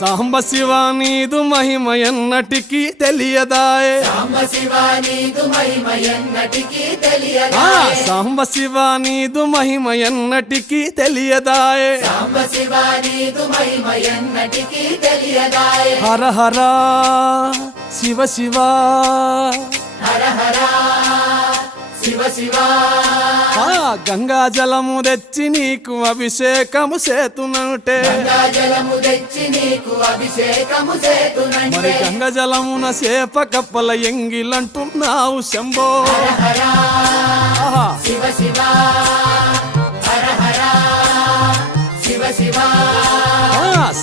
సాంబ శివ నీదు మహిమ ఎన్నటికీ తెలియదాయే సాంబ శివ నీదు మహిమ ఎన్నటికీ తెలియదాయే సాంబ శివ నీదు మహిమ ఎన్నటికీ తెలియదాయే సాంబ శివ నీదు మహిమ ఎన్నటికీ తెలియదాయే హర హర శివ శివ హర హర శివ శివ గంగా జలము తెచ్చి నీకు అభిషేకము సేతునంటే గంగా జలము తెచ్చి నీకు అభిషేకము మరి చేతునంటే గంగ జలమున సేప కప్పల ఎంగిలంటున్నావు శంభో హర ఆహా. శివ శివ హర హర శివ శివ